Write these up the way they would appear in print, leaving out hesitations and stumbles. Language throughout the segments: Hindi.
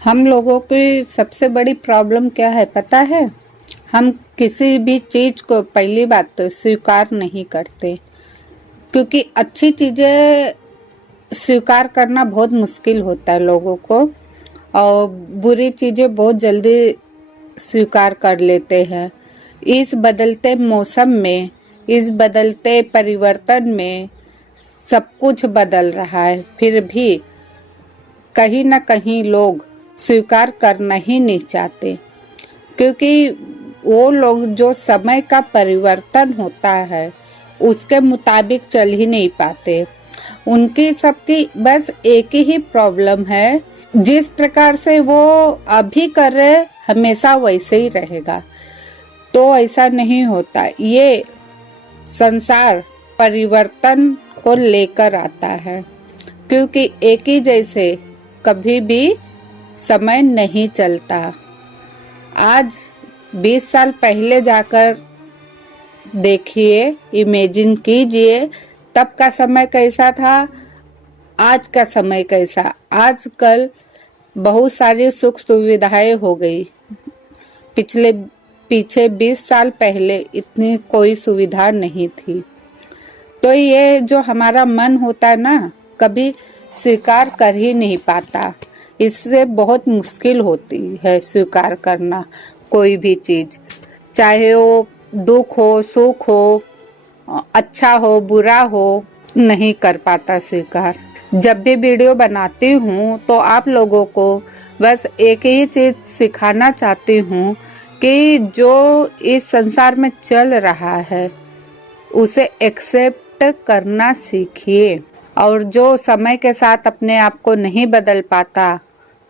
हम लोगों की सबसे बड़ी प्रॉब्लम क्या है पता है? हम किसी भी चीज को पहली बात तो स्वीकार नहीं करते, क्योंकि अच्छी चीजें स्वीकार करना बहुत मुश्किल होता है लोगों को, और बुरी चीजें बहुत जल्दी स्वीकार कर लेते हैं। इस बदलते मौसम में, इस बदलते परिवर्तन में सब कुछ बदल रहा है, फिर भी कहीं ना कहीं लोग स्वीकार करना ही नहीं चाहते, क्योंकि वो लोग जो समय का परिवर्तन होता है उसके मुताबिक चल ही नहीं पाते। उनकी सबकी बस एक ही प्रॉब्लम है, जिस प्रकार से वो अभी कर रहे हमेशा वैसे ही रहेगा, तो ऐसा नहीं होता। ये संसार परिवर्तन को लेकर आता है, क्योंकि एक ही जैसे कभी भी समय नहीं चलता। आज 20 साल पहले जाकर देखिए, इमेजिन कीजिए तब का समय कैसा था, आज का समय कैसा। आजकल बहुत सारी सुख सुविधाएं हो गई, पीछे 20 साल पहले इतनी कोई सुविधा नहीं थी। तो ये जो हमारा मन होता है ना, कभी स्वीकार कर ही नहीं पाता। इससे बहुत मुश्किल होती है स्वीकार करना कोई भी चीज, चाहे वो दुख हो, सुख हो, अच्छा हो, बुरा हो, नहीं कर पाता स्वीकार। जब भी वीडियो बनाती हूँ तो आप लोगों को बस एक ही चीज सिखाना चाहती हूँ कि जो इस संसार में चल रहा है उसे एक्सेप्ट करना सीखिए, और जो समय के साथ अपने आप को नहीं बदल पाता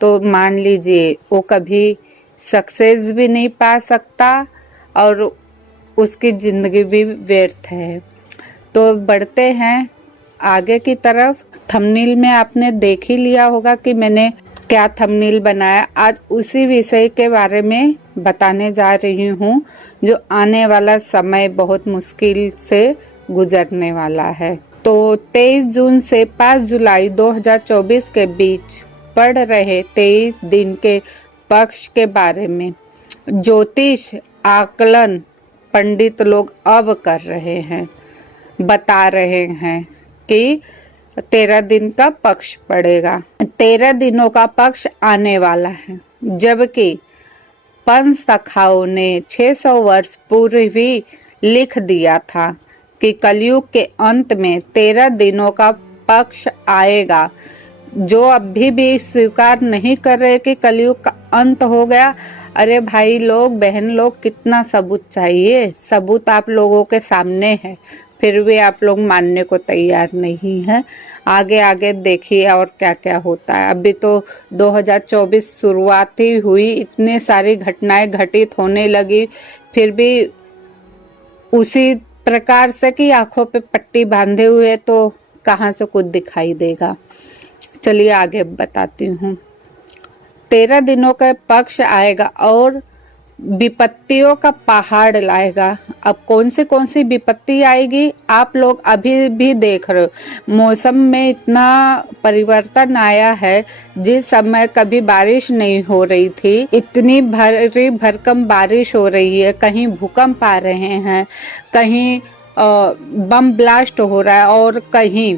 तो मान लीजिए वो कभी सक्सेस भी नहीं पा सकता और उसकी जिंदगी भी व्यर्थ है। तो बढ़ते हैं आगे की तरफ। थंबनेल में आपने देख ही लिया होगा कि मैंने क्या थंबनेल बनाया। आज उसी विषय के बारे में बताने जा रही हूँ, जो आने वाला समय बहुत मुश्किल से गुजरने वाला है। तो 23 जून से 5 जुलाई 2024 के बीच पड़ रहे 23 दिन के पक्ष के बारे में ज्योतिष आकलन पंडित लोग अब कर रहे हैं, बता रहे हैं कि 13 दिन का पक्ष पड़ेगा। 13 दिनों का पक्ष आने वाला है, जबकि पंच सखाओं ने 600 वर्ष पूर्व ही लिख दिया था कि कलयुग के अंत में 13 दिनों का पक्ष आएगा। जो अभी भी स्वीकार नहीं कर रहे कि कलयुग का अंत हो गया, अरे भाई लोग, बहन लोग, कितना सबूत चाहिए? सबूत आप लोगों के सामने है, फिर भी आप लोग मानने को तैयार नहीं है। आगे आगे देखिए और क्या क्या होता है। अभी तो 2024 शुरुआत ही हुई, इतनी सारी घटनाएं घटित होने लगी, फिर भी उसी प्रकार से कि आंखों पे पट्टी बांधे हुए, तो कहाँ से कुछ दिखाई देगा। चलिए आगे बताती हूँ। 13 दिनों का पक्ष आएगा और विपत्तियों का पहाड़ लाएगा। अब कौन सी विपत्ति आएगी आप लोग अभी भी देख रहे हो। मौसम में इतना परिवर्तन आया है, जिस समय कभी बारिश नहीं हो रही थी, इतनी भारी भरकम बारिश हो रही है। कहीं भूकंप आ रहे हैं, कहीं बम ब्लास्ट हो रहा है, और कहीं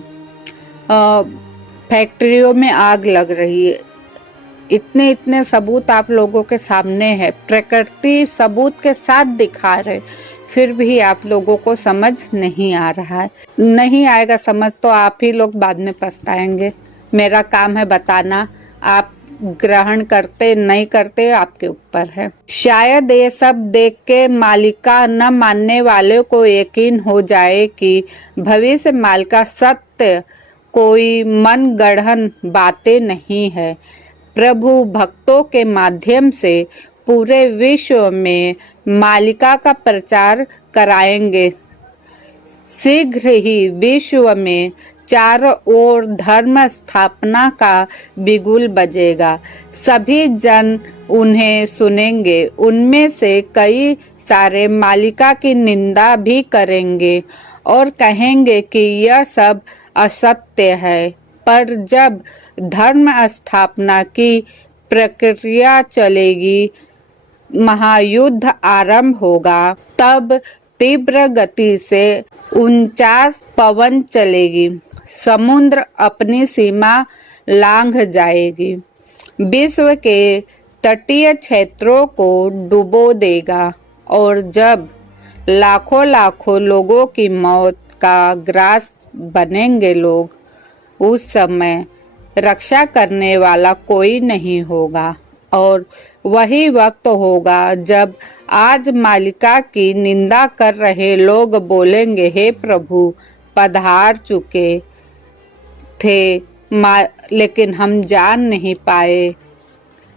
फैक्ट्रियों में आग लग रही है। इतने सबूत आप लोगों के सामने है, प्रकृति सबूत के साथ दिखा रहे, फिर भी आप लोगों को समझ नहीं आ रहा है। नहीं आएगा समझ तो आप ही लोग बाद में पछताएंगे। मेरा काम है बताना, आप ग्रहण करते नहीं करते आपके ऊपर है। शायद ये सब देख के मालिका न मानने वाले को यकीन हो जाए कि भविष्य माल का सत्य कोई मन गढ़न बातें नहीं है। प्रभु भक्तों के माध्यम से पूरे विश्व में मालिका का प्रचार कराएंगे। शीघ्र ही विश्व में चारों ओर धर्म स्थापना का बिगुल बजेगा। सभी जन उन्हें सुनेंगे। उनमें से कई सारे मालिका की निंदा भी करेंगे और कहेंगे कि यह सब असत्य है। पर जब धर्म स्थापना की प्रक्रिया चलेगी, महायुद्ध आरंभ होगा, तब तीव्र गति से 49 पवन चलेगी, समुद्र अपनी सीमा लांघ जाएगी, विश्व के तटीय क्षेत्रों को डुबो देगा और जब लाखों लाखों लोगों की मौत का ग्रास बनेंगे लोग, उस समय रक्षा करने वाला कोई नहीं होगा। और वही वक्त होगा जब आज मालिका की निंदा कर रहे लोग बोलेंगे, हे प्रभु, पधार चुके थे लेकिन हम जान नहीं पाए,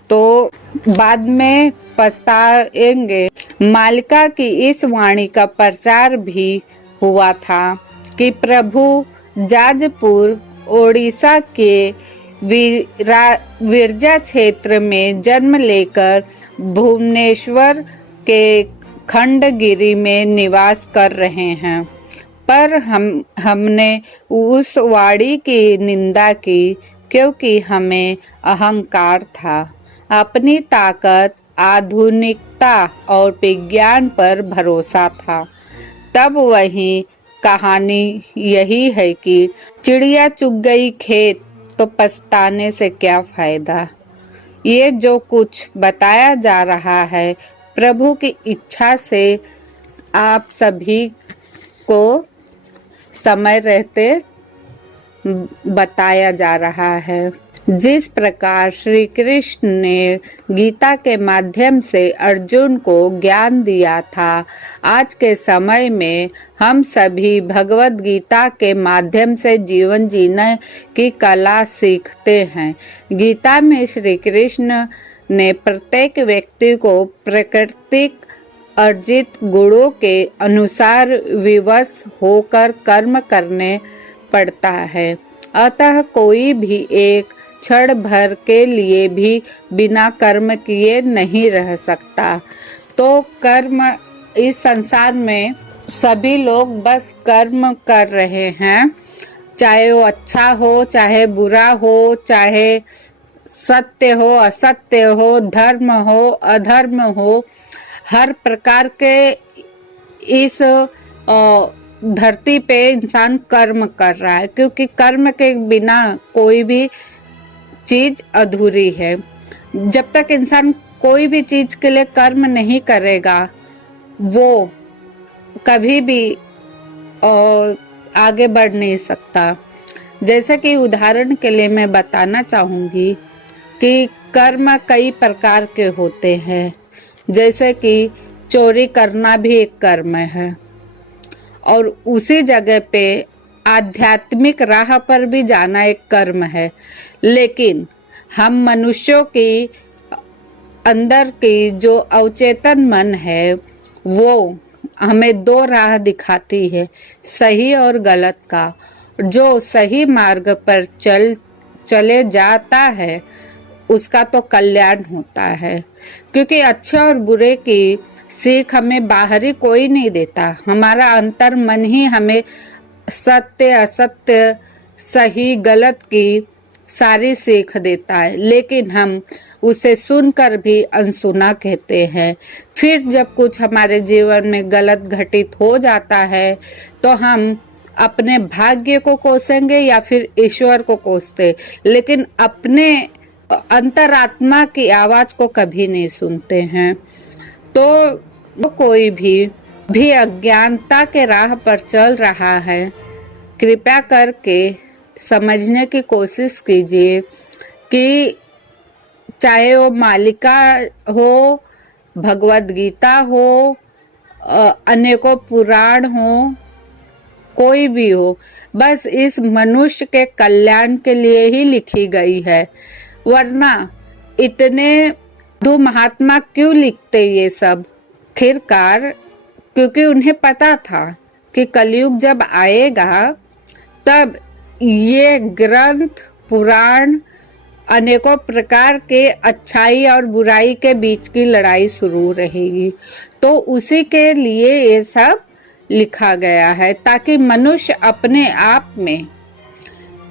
तो बाद में पछताएंगे। मालिका की इस वाणी का प्रचार भी हुआ था कि प्रभु जाजपुर ओडिशा के विरजा क्षेत्र में जन्म लेकर भुवनेश्वर के खंडगिरी में निवास कर रहे हैं, पर हमने उस वाणी की निंदा की क्योंकि हमें अहंकार था, अपनी ताकत, आधुनिकता और विज्ञान पर भरोसा था। तब वही कहानी यही है कि चिड़िया चुग गई खेत तो पछताने से क्या फायदा। ये जो कुछ बताया जा रहा है प्रभु की इच्छा से आप सभी को समय रहते बताया जा रहा है। जिस प्रकार श्री कृष्ण ने गीता के माध्यम से अर्जुन को ज्ञान दिया था, आज के समय में हम सभी भगवत गीता के माध्यम से जीवन जीने की कला सीखते हैं। गीता में श्री कृष्ण ने प्रत्येक व्यक्ति को प्राकृतिक अर्जित गुणों के अनुसार विवश होकर कर्म करने पड़ता है। अतः कोई भी एक क्षण भर के लिए भी बिना कर्म किए नहीं रह सकता। तो कर्म, इस संसार में सभी लोग बस कर्म कर रहे हैं, चाहे वो अच्छा हो, चाहे बुरा हो, चाहे सत्य हो, असत्य हो, धर्म हो, अधर्म हो, हर प्रकार के इस धरती पे इंसान कर्म कर रहा है, क्योंकि कर्म के बिना कोई भी चीज अधूरी है। जब तक इंसान कोई भी चीज के लिए कर्म नहीं करेगा, वो कभी भी आगे बढ़ नहीं सकता। जैसे कि उदाहरण के लिए मैं बताना चाहूंगी कि कर्म कई प्रकार के होते हैं, जैसे कि चोरी करना भी एक कर्म है, और उसी जगह पे आध्यात्मिक राह पर भी जाना एक कर्म है। लेकिन हम मनुष्यों की अंदर की जो अवचेतन मन है, वो हमें दो राह दिखाती है, सही और गलत का। जो सही मार्ग पर चले जाता है उसका तो कल्याण होता है, क्योंकि अच्छे और बुरे की सीख हमें बाहरी कोई नहीं देता। हमारा अंतर मन ही हमें सत्य असत्य, सही गलत की सारी सीख देता है, लेकिन हम उसे सुनकर भी अनसुना कहते हैं। फिर जब कुछ हमारे जीवन में गलत घटित हो जाता है तो हम अपने भाग्य को कोसेंगे या फिर ईश्वर को कोसते, लेकिन अपने अंतरात्मा की आवाज को कभी नहीं सुनते हैं। तो कोई भी अज्ञानता के राह पर चल रहा है, कृपया करके समझने की कोशिश कीजिए कि चाहे वो मालिका हो, भगवत गीता हो, अनेकों पुराण हो, कोई भी हो, बस इस मनुष्य के कल्याण के लिए ही लिखी गई है। वरना इतने दो महात्मा क्यों लिखते ये सब? आखिरकार क्योंकि उन्हें पता था कि कलयुग जब आएगा तब ये ग्रंथ पुराण अनेकों प्रकार के अच्छाई और बुराई के बीच की लड़ाई शुरू रहेगी। तो उसी के लिए ये सब लिखा गया है, ताकि मनुष्य अपने आप में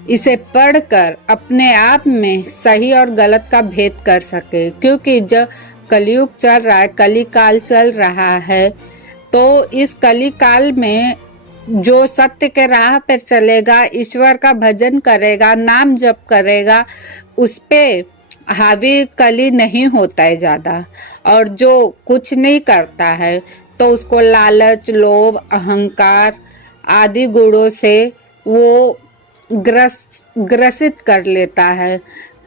इसे पढ़कर अपने आप में सही और गलत का भेद कर सके, क्योंकि जब कलयुग चल रहा है, कली काल चल रहा है, तो इस कली काल में जो सत्य के राह पर चलेगा, ईश्वर का भजन करेगा, नाम जप करेगा, उस पे हावी कली नहीं होता है ज्यादा। और जो कुछ नहीं करता है तो उसको लालच, लोभ, अहंकार आदि गुणों से वो ग्रसित कर लेता है,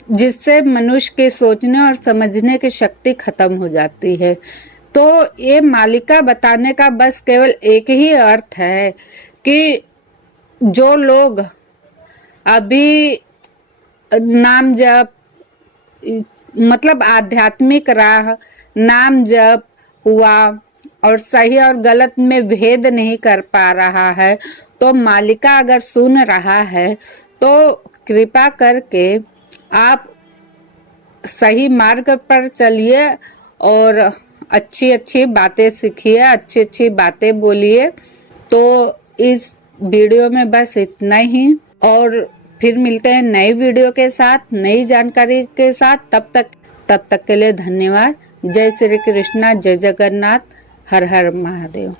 जिससे मनुष्य के सोचने और समझने की शक्ति खत्म हो जाती है। तो ये मालिका बताने का बस केवल एक ही अर्थ है कि जो लोग अभी नाम जप, मतलब आध्यात्मिक राह, नाम जप हुआ और सही और गलत में भेद नहीं कर पा रहा है, तो मालिका अगर सुन रहा है तो कृपा करके आप सही मार्ग पर चलिए और अच्छी अच्छी बातें सीखिए, अच्छी अच्छी बातें बोलिए। तो इस वीडियो में बस इतना ही, और फिर मिलते हैं नई वीडियो के साथ, नई जानकारी के साथ। तब तक के लिए धन्यवाद। जय श्री कृष्णा, जय जगन्नाथ, हर हर महादेव।